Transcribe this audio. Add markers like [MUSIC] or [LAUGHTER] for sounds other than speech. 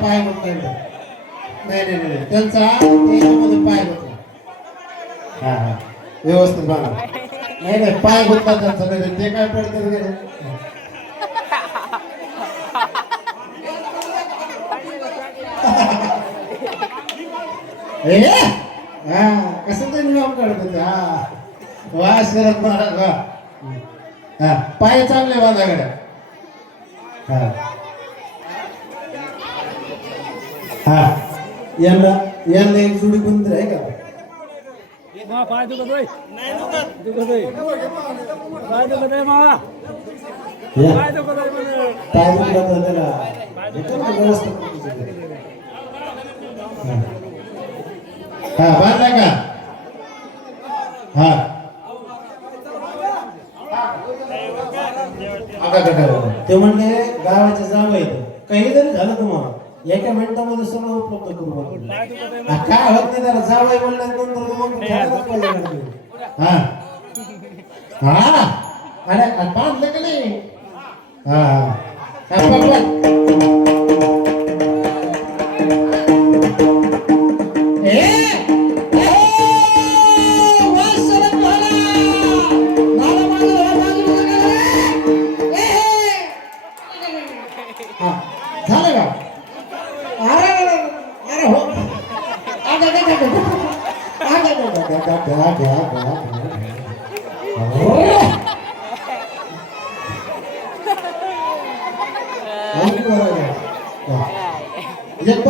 पाय नाही नाही नाही त्यांचा त्याच्यामध्ये पाय होता हा हा. व्यवस्थित बघा. नाही नाही पाय गुंतला त्यांचा नाही ते काय पडतं वगैरे [LAUGHS] ए हा कसं ते नियम काढत होते हा. वा शरद महाराज वा. हा पाय चांगले बांधाकडे हा. हा. यांना यांना एक जुडी आहे का? मा पाय दुखत होय. दुखत होय. पाय दुखत आहे मावा पाय दुखत आहे. पाय त्याला व्यवस्थित. हा. हा बांधला का? हा? ते म्हणले गावाच्या जावं येतं काही जरी झालं तुम्हाला एका मिनिटामध्ये सगळं उपलब्ध करू काय होत नाही त्याला जावं म्हणल्यानंतर हा. हा. अरे बांधलं का नाही? हा. झालं का? Yang